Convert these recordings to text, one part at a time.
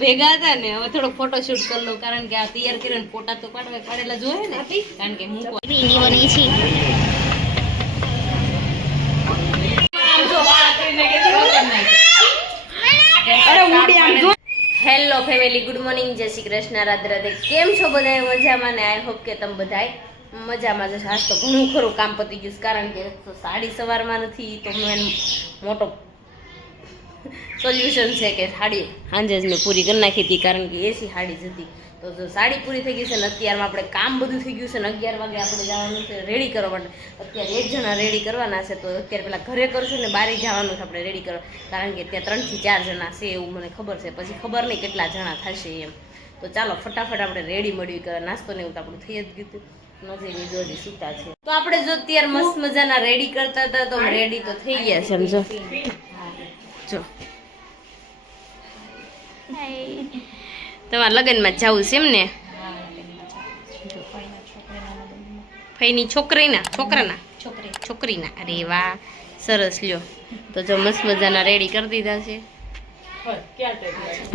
ભેગા હતા ને હવે થોડો ફોટો શૂટ કરી લો કારણ કે આ તૈયાર કરીને ફોટા તો પાડેલા જોઈએ ને કારણ કે મૂકવા બની છે હેલો ફેમિલી, ગુડ મોર્નિંગ, જય શ્રી કૃષ્ણ, રાધે રાધે. કેમ છો બધા? મજામાં ને? આઈ હોપ કે તમે બધાય મજામાં જશો. આજ તો ઘણું ખરું કામ પતી ગયું કારણ કે તો સાડી સવારમાં નથી તો મેં મોટો સોલ્યુશન છે કે સાડી સાંજે જ મેં પૂરી કરી નાખી હતી કારણ કે એસી સાડી જ હતી. તો જો સાડી પૂરી થઈ ગઈ છે ને અત્યારમાં આપણે કામ બધું થઈ ગયું છે ને 11 વાગે આપણે જવાનું છે રેડી કરવા માટે. અત્યારે 1 જણા રેડી કરવાના છે તો અત્યારે પેલા ઘરે કરશું ને બહાર જવાનું છે આપણે રેડી કરવા કારણ કે ત્યાં 3 થી 4 જણા છે એવું મને ખબર છે. પછી ખબર નહીં કેટલા જણા થશે એમ. તો ચાલો ફટાફટ આપણે રેડી મળવી કરે નાસ્તો ને એવું તો આપણું થઈ જ ગયું હતું. નજીક જોજી સૂતા છે તો આપણે જો અત્યારે મસ્ત મજાના રેડી કરતા હતા તો રેડી તો થઈ ગયા છે સમજો. જો તમારા લગ્નમાં જવું છે એમ ને? ફઈની છોકરીના અરે વાહ સરસ લ્યો. તો જો મસ્ત મજાના રેડી કરી દીધા છે.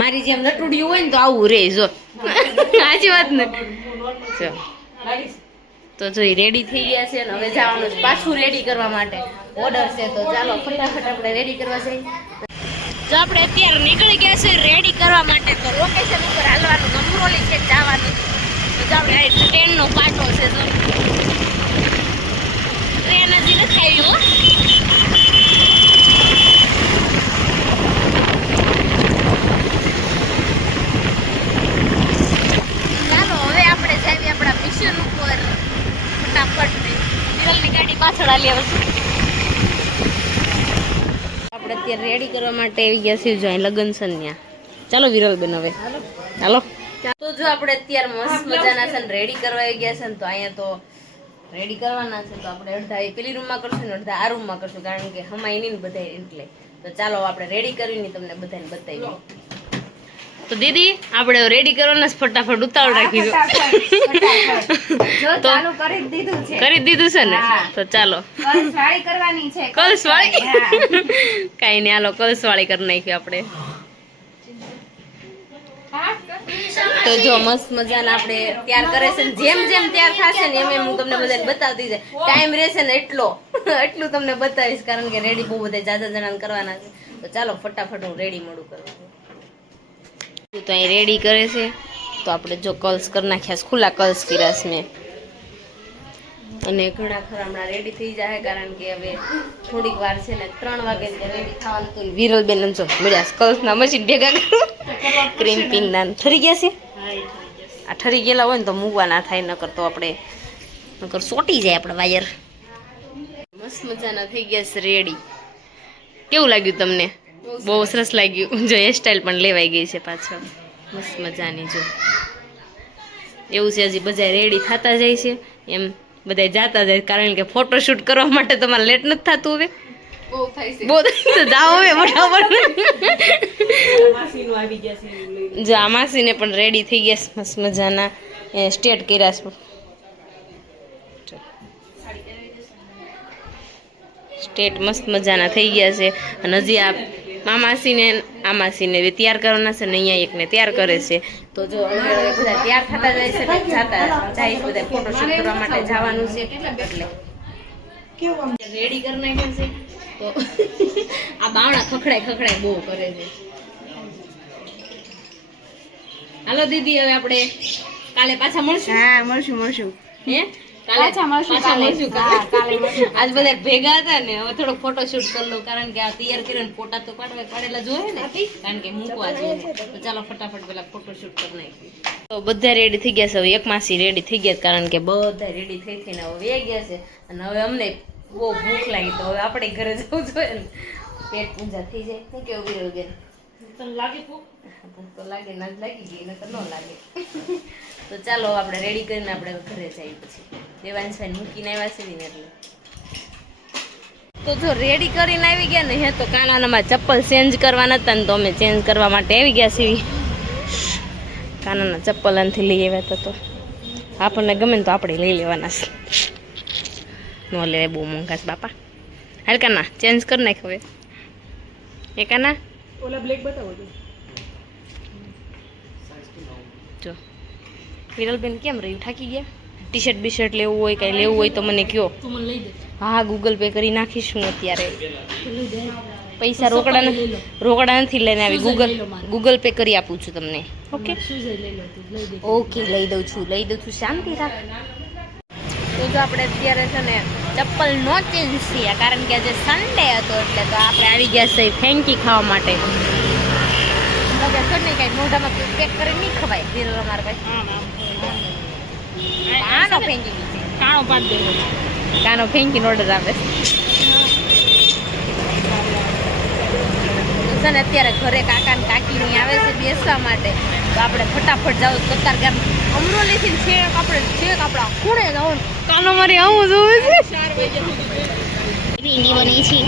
મારી જેમ નટુડિયું હોય ને તો આવું રે જો સાચી વાત ને. તો જો રેડી થઈ ગયા છે ને હવે જવાનું છે પાછું રેડી કરવા માટે ઓર્ડર છે. તો ચાલો ફટાફટ આપણે રેડી કરવા જઈએ. જો આપણે અત્યારે નીકળી ગયા છે રેડી કરવા માટે તો લોકેશન ઉપર હાલવાનું ગમરોલી છે જવાનું. તો આપણે ટ્રેનનો પાટો છે તો ટ્રેન હજી નથી આવી હો. ચાલો હવે આપણે જઈએ આપણા મિશન ઉપર ફટાફટ. વિરલની ગાડી પાછળ હાલી આવે છે. આપણે અત્યારે રેડી કરવા માટે આવી ગયા છીએ જો લગન છે ત્યાં. ચાલો વિરલબેન હવે ચાલો. તો જો આપણે અત્યારે મસ્ત મજાના છે ને રેડી કરવા આવી ગયા છે ને તો અહીંયા તો રેડી કરવાના છે તો આપણે અડધા એ પેલી રૂમમાં કરશું ને અડધા આ રૂમમાં કરશું કારણ કે હમાય નહીં ને બધા એટલે. તો ચાલો આપણે રેડી કરીને તમને બધાને બતાવી. તો દીદી આપણે રેડી કરવાના જ ફટાફટ ઉતાવળ રાખી દો. ચાલુ કરી દીધું છે ને તો ચાલો કલસવાળી કરવાની છે. કલસવાળી કઈ નહીં હાલો કલસવાળી કરી નાખી આપણે. તો જો મસ્ત મજાના આપણે તૈયાર કરે છે જેમ જેમ તૈયાર થશે ને એમ હું તમને બધાને બતાવતી જાય. ટાઈમ રહેશે ને એટલું તમને બતાવીશ કારણ કે રેડી બહુ બધા જાજા જણાને કરવાના છે. તો ચાલો ફટાફટ હું રેડી મોડું કરવા. તો અહીં રેડી કરે છે તો આપણે જો કલ્સ કરી નાખ્યા છે ખુલ્લા કલ્સ કર્યા છે મેં અને ઘણા ખરા હમણાં રેડી થઈ જાય કારણ કે હવે થોડીક વાર છે ને 3 વાગે રેડી થવાનું હતું. વિરલબેન જો મળ્યા કલ્સના મશીન ભેગા કરું ક્રીમ પિંક ના ઠરી ગયા છે. આ ઠરી ગયેલા હોય ને તો મૂકવા ના થાય નકર તો આપણે નકર સોટી જાય આપણે વાયર. મસ્ત મજાના થઈ ગયા છે રેડી. કેવું લાગ્યું તમને? બહુ સરસ લાગ્યું. જો હેરસ્ટાઈલ પણ લેવાઈ ગઈ છે પાછળ મસ્ત મજાની. જો એવું છે હજી બધા રેડી થતા જાય છે એમ બધા જાતા જાય કારણ કે ફોટોશૂટ કરવા માટે તમારે લેટ નથી થતું. હવે બહુ જાઓ હવે બરાબર. જો આ માસીને પણ રેડી થઈ ગયા છે મસ્ત મજાના સ્ટેટ કર્યા છે. સ્ટેટ મસ્ત મજાના થઈ ગયા છે અને હજી આ મામાસીને તૈયાર કરવાના છે ને અહીંયા એકને તૈયાર કરે છે. તો જો બધા તૈયાર થતા જાય છે ને જાતા જાય બધા ફોટોશૂટ કરવા માટે જવાનું છે એટલે રેડી કરી નાખ્યા છે. તો આ બાવણા ખખડાય બહુ કરે છે. હાલો દીદી હવે આપણે કાલે પાછા મળશું. હા મળશું હે આજ બધા ભેગા હતા ને હવે થોડો ફોટો શૂટ કરી લો કારણ કે આ તૈયાર કરીને ફોટા તો પાડેલા જોઈએ ને કારણ કે મૂકવા જોઈએ. તો ચાલો ફટાફટ પેલા ફોટો શૂટ કરી નાખીએ. તો બધા રેડી થઈ ગયા છે. હવે એક માસી રેડી થઈ ગયા કારણ કે બધા રેડી થઈ થઈને હવે વે ગયા છે અને હવે અમને બહુ ભૂખ લાગી તો હવે આપણે ઘરે જવું જોઈએ ને પેટ પૂજા થઈ જાય. શું કેવું વિરલ બેન? લાગે તો લાગે ના જ લાગી ગઈ નકર ન લાગે. તો ચાલો આપણે રેડી કરીને આપણે ઘરે જઈએ પછી દેવાંશભાઈ મૂકીને આવ્યા છે ને એટલે. તો જો રેડી કરીને આવી ગયા ને હે તો કાનાનામાં ચપ્પલ ચેન્જ કરવાના હતા ને તો અમે ચેન્જ કરવા માટે આવી ગયા છીએ. કાનાના ચપ્પલ આનાથી લઈ આવ્યા હતા તો આપણને ગમે ને તો આપણે લઈ લેવાના છે. ન લેવાય બહુ મોંઘા છે બાપા. હાલ કાના ચેન્જ કરી નાખ હવે. એ કાના ઓલા બ્લેક બતાવો તો જો વિરલબેન કેમ રહ્યું, થાકી ગયા? ટી શર્ટ બીશર્ટ લેવું હોય કાંઈ લેવું હોય તો મને કયો. હા ગૂગલ પે કરી નાખીશું અત્યારે. પૈસા રોકડા નથી લઈને આવી, ગૂગલ પે કરી આપું છું તમને. ઓકે ઓકે લઈ દઉં છું શાંતિ રાખ. તો જો આપણે અત્યારે છે ને ચપ્પલ નો ચેન્જ થયા કારણ કે આજે સન્ડે હતો એટલે તો આપણે આવી ગયા છે ફેંકી ખાવા માટે. નહીં કાંઈ મોઢામાં પેક કરી નહીં ખવાય ધીરે અમારે ભાઈ કાનો ફેંકી ગઈ છે, કાનો પાડ દેવો, કાનો ફેંકી ઓર્ડર આવે છે ને. અત્યારે ઘરે કાકા ને કાકી ની આવે છે બેસવા માટે તો આપણે ફટાફટ જાવ કતાર ગામ અમરોલીથી છેક આપણા ખૂણે જાવ. કાનો મારી આવું જોવે છે 4 વાગ્યા સુધી બની છે.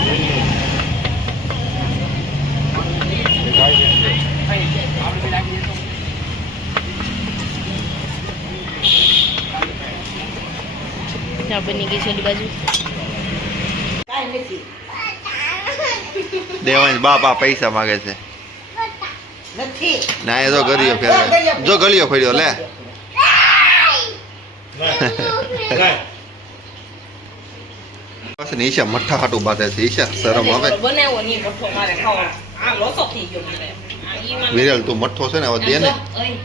બની ગઈ છે ઓલી બાજુ. દેવાંશ બાપા પૈસા માંગે છે. ના એ તો ગળિયો ફેરવે, જો ગળિયો ફેર્યો લે. બસ ઈશા મઠ્ઠા હાટું બાંધે છે. ઈશા શરમ આવે. બનાવો ની મઠ્ઠો મારે ખાવાનો. આ લોસો થઈ ગયો મારે. વિરલ તું મઠ્ઠો છે ને હવે દે ને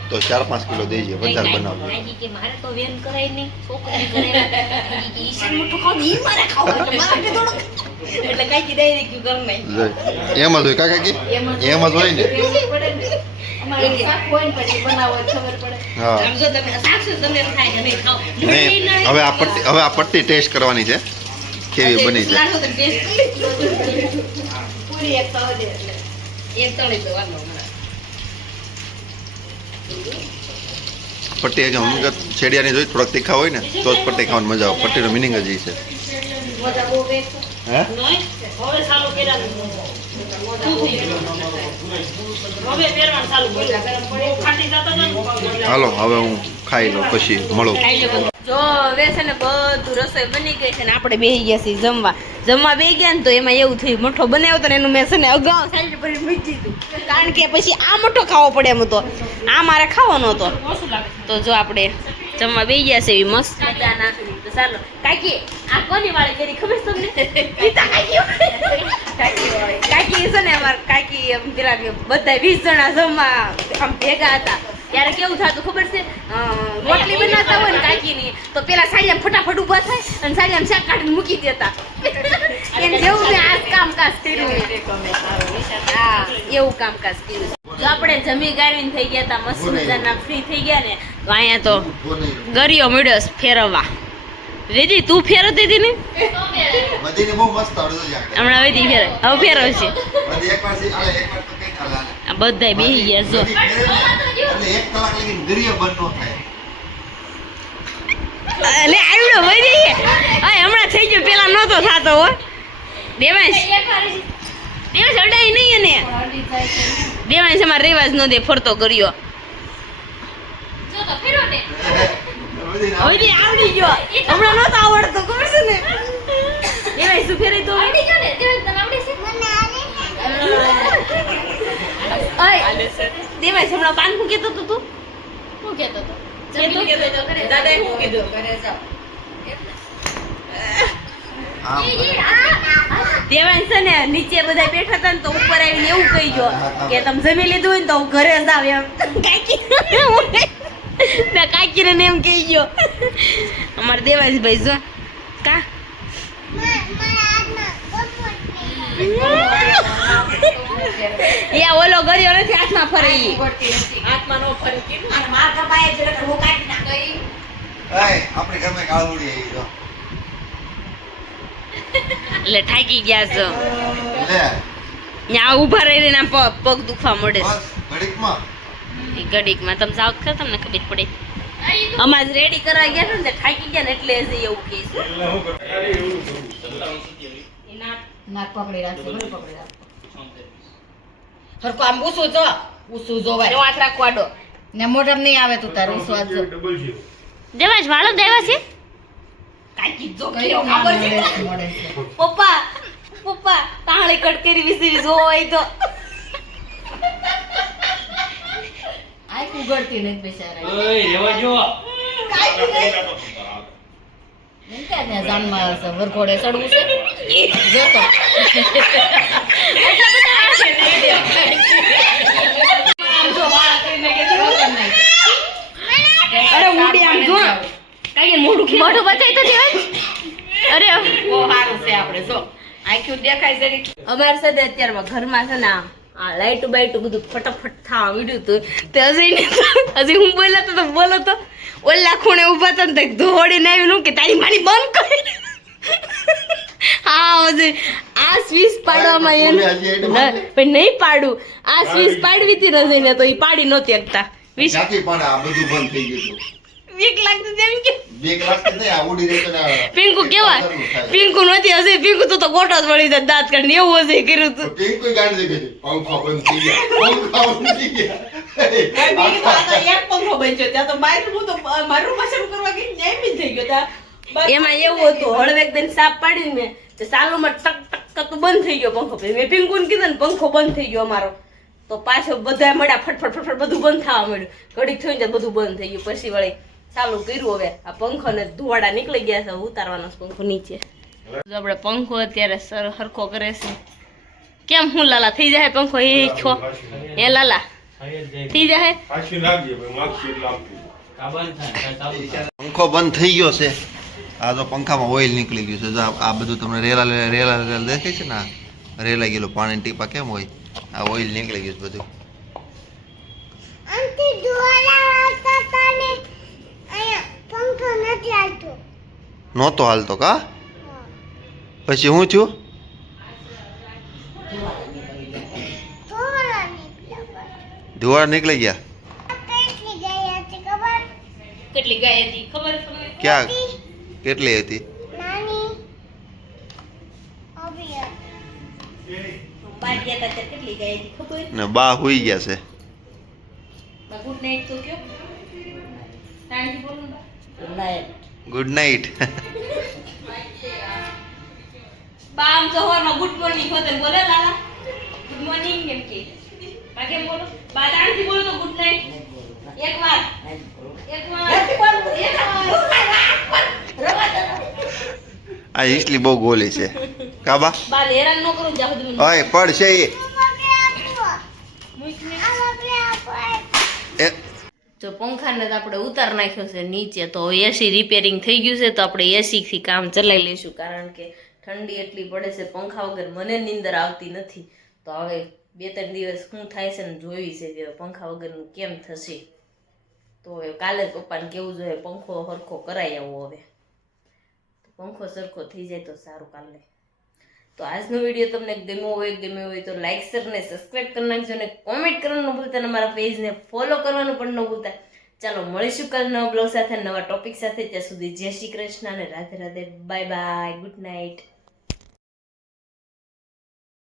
તો 4-5 કિલો દેજે, વધારે બનાવ. કે મારે તો વેન કરાય નહીં, છોકરી કરે કે ઈશા મઠ્ઠો ખાવ ઈ મારે ખાવ એટલે મારે થોડું એટલે કાકી દઈ દે ક્યુ કર નહીં. એમ જ હોય કાકી, એમ જ હોય ને. અમારે શાક હોય ને પછી બનાવો ખબર પડે. હા આમ જો તમે શાક શું તમે ખાય કે નહીં ખાવ. નહીં હવે આ પટ્ટી ટેસ્ટ કરવાની છે કેવી બની છે. પૂરી એક તો દે એટલે એક તળી દો વાલો મારા. પટ્ટી હજી હમણાં છેડિયાની જોઈ થોડાક તીખા હોય ને તો જ પટ્ટી ખાવાની મજા આવે. પટ્ટીનો મિનિંગ જ એ છે. મજા બહુ બેક હે હવે ચાલુ કર્યા હવે પહેરવાનું ચાલુ કર્યા ગરમ પડે ખાટી જતો ને. હાલો હવે હું ખાઈ લઉં પછી મળું. જો હવે છે ને બધું રસોઈ બની ગઈ છે ને આપણે બેસી ગયા છીએ જમવા બેસી ગયા ને તો એમાં એવું થયું મઠો બનાવ્યો તો ને એનું મેં છે ને અગાઉ સાઈડ પર મૂકી દીધું કારણ કે પછી આ મઠો ખાવો પડે એમ હતો, આ મારે ખાવાનો હતો. તો જો આપણે જમવા બેસી ગયા છે એવી મસ્ત મજાના. તો ચાલો કાકી આ કોની વાળી કરી ખબર છે તમને? કાકી છે ને અમાર કાકી પેલા બધા 20 જણા જમવા આમ ભેગા હતા ત્યારે કેવું થતું ખબર છે, રોટલી બનાવતા હોય ને કાકીની તો પેલા સાડિયા ફટાફટ ઊભા થાય અને સાડિયા શાક કાઢીને મૂકી દેતા. એને જેવું મેં આ કામકાજ કર્યું. હા એવું કામકાજ કર્યું. જો આપણે જમી ગાળવીને થઈ ગયા હતા મસ્ત મજાના ફ્રી થઈ ગયા ને તો અહીંયા તો ગરિયો મળ્યો ફેરવવા. વેદી તું ફેરવતી હતી ને વધીને બહુ મસ્ત આવડે છે. હમણાં વેદી ફેરવ હવે ફેરવશે. વધી એકવાર સી આલે એકવાર તો કઈ ચાલે. આ બધાય બેહી ગયા જો. એટલે 1 કલાક લગીને ગરિયો બંધ ન થાય. અલે આવ્યો વધી આ હમણાં થઈ ગયો પેલા નહોતો થાતો હો. દેવાંશ અડાઈ નહીં એને દેવાંશ અમાર રેવાજ નો દે ફરતો કર્યો. જો તો ફેરો ને હવે આવડી ગયો હમણાં નહોતો આવડતો ખબર છે ને. દેવાંશ શું ફેરી તો આવડી ગયો ને દેવાંશ તને આવડે છે મને આલે છે. દેવાંશ હમણાં પાન હું કેતો તો તું શું કેતો તો દાદા હું કીધું ઘરે જાવ. દેવાંશ છે ને નીચે બધા બેઠા હતા ને તો ઉપર આવીને એવું કહી ગયો કે તમે જમી લીધું હોય ને તો હું ઘરે જાવ એમ. કાકીને એમ કહી ગયો અમારે દેવાંશભાઈ જો કા યા ઓલો ગરિયો નથી હાથમાં ફરે ઈ હાથમાં નો ફરે કીધું અને માર કપાય જ એટલે હું કાઢી નાખી. એય આપણે ઘરમાં કાળુડી આવી તો એટલે થાકી ગયા છો લે ન્યા ઊભા રહીને આમ પગ દુખવા મળે બસ ઘડીકમાં એ ઘડીકમાં તમે સાવ ખરા તમને ખબર પડે. અમાર રેડી કરવા ગયા ને થાકી ગયા ને એટલે એવું કહે છે. નાક પકડી રાખજો, મને પકડી રાખો. હરકો આમ ઊસું જોવાય. હાથ રાખવાડો ને મોટર નહીં આવે તું તારું ઊસું આજો. દેવાજ વાળો દેવા છે કાકી જો કેવો ખબર છે મળે છે. પપ્પા તાળી કટ કરી વિસરી જો હોય તો આય ઉગડતી નથી બિચારા ઓય રેવા જો એમ કે ત્યાં જાનમાં હશે, વરઘોડે ચડવું છે જો તો આમ જો વાળ કરીને કે ખબર નહીં. અરે ઉડી આમ જો કાઈ મોઢું બતાવી તો દેવાય. અરે બહુ સારું છે આપણે જો આંખ્યું દેખાય જરી. અમારે સાથે અત્યારમાં ઘરમાં છે ને આ લાઈટ બાઈટ બધું ફટાફટ થવા વીડ્યું હતું તે હજી હું બોલાતો તો બોલો તો ઓલા ખૂણે ઊભા હતા ને તો દોડીને આવીને કે તારી માની બંધ કરી. હા હજી આ સ્વિચ પાડવામાં એને પણ નહીં પાડું. આ સ્વિચ પાડવી હતી રજઈને તો એ પાડી નહોતી શકતા. ક્યાંથી પણ આ બધું બંધ થઈ ગયું હતું. વીક લાગતી તેમ કે બે કલાક નહીં આ ઉડી રહી તો ને પિંકુ કેવા પિંકુ નહોતી હશે પિંકુ તો ગોટો જ વળી જાય દાંત કાઢીને એવું હશે કર્યું હતું. પિંકુ ગાડી દે પંખો બંધ થઈ ગયા પંખા બંધ થઈ ગયા એક પંખો બન્યો ત્યાં તો બહાર હું તો મારું મશરૂમ કરવા ગઈ ન્યાય બી થઈ ગયો ત્યાં એમાં એવું હતું હળવે એકદમ સાપ પાડીને મેં તો સાલુમાં ટક ટક કરતું બંધ થઈ ગયો પંખો. પછી મેં પિંકુને કીધું ને પંખો બંધ થઈ ગયો અમારો તો પાછો બધા મળ્યા ફટફટ ફટફટ બધું બંધ થવા મળ્યું. ઘડીક થઈને તો બધું બંધ થઈ ગયું. પછી વળી ચાલુ કર્યું. હવે આ પંખો ને ધુવાડા નીકળી ગયા છે. ઉતારવાનો છે પંખો નીચે. જો આપણે પંખો અત્યારે સરખો કરે છે. કેમ હું લાલા થઈ જાય પંખો એ છો એ લાલા થઈ જાય. પંખો બંધ થઈ ગયો છે. આ જો પંખામાં ઓઇલ નીકળી ગયું છે. જો આ બધું તમને રેલા રેલા દેખાય છે ને આ રેલા ગયેલું પાણી ટીપા કેમ હોય આ ઓઇલ નીકળી ગયું છે બધું. નહોતો હાલતો કા પછી શું થયું ધુવાડા નીકળી ગયા કેટલી ગાય હતી ખબર તમને? ક્યાં કેટલી હતી બહાર ગયા હતા ત્યારે કેટલી ગાય હતી ખબર? ને બા હુઈ ગયા છે. ગુડ નાઇટ તો કયો ટાઈમથી બોલો ને. Good night. બા આમ તો સવારમાં ગુડ મોર્નિંગ હોતે બોલે લાલા ગુડ મોર્નિંગ કેમ કે બા કેમ બોલો? બા ટાઈમથી બોલો તો ગુડ નાઇટ એકવાર આ ઈસલી બહુ ગોલી છે કાબા. બા હેરાન ન કરું જ્યાં સુધી ઓય પડ છે એ તો પંખાને તો આપણે ઉતાર નાખ્યો છે નીચે. તો એસી રિપેરિંગ થઈ ગયું છે તો આપણે એસી થી કામ ચલાવી લઈશું. કારણ કે ઠંડી એટલી પડે છે પંખા વગર મને નીંદર આવતી નથી. તો હવે 2-3 દિવસ શું થાય છે ને જોઈ છે કે પંખા વગરનું કેમ થશે. તો હવે કાલે જ પપ્પાને કેવું જોઈએ પંખો સરખો કરાઈ આવો. હવે પંખો સરખો થઈ જાય તો સારું કાલે. તો આજનો વિડીયો તમને ગમ્યો હોય તો લાઈક શેર ને સબસ્ક્રાઇબ કરી નાખજો અને કોમેન્ટ કરવાનું ન ભૂલતા અને મારા પેજને ફોલો કરવાનું પણ ન ભૂલતા. ચાલો મળીશું કાલે નવા બ્લોગ સાથે નવા ટોપિક સાથે. ત્યાં સુધી જય શ્રી કૃષ્ણ અને Radhe Radhe. Bye bye. Good night.